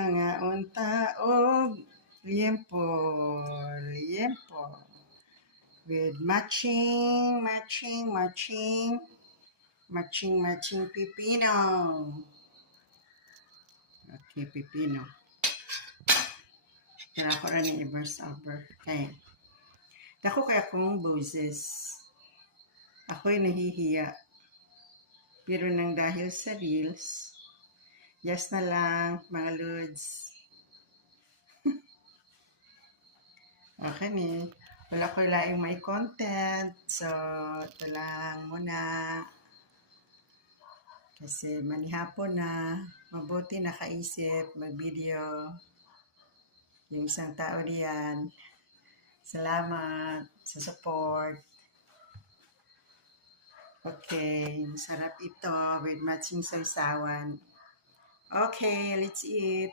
Nga unta og liempo, liempo. With matching pipino. Okay, pipino. Kaya ako rin yung over. Okay. Dako kaya akong boses. Ako'y nahihiya. Pero nang dahil sa reels, yes na lang, mga lods. Okay ni. Wala ko laing may content. So, ito lang muna. Kasi manihapon na. Mabuti nakaisip mag-video. Yung isang tao diyan. Salamat sa support. Okay, sarap ito with matching sausawan. Okay, let's eat.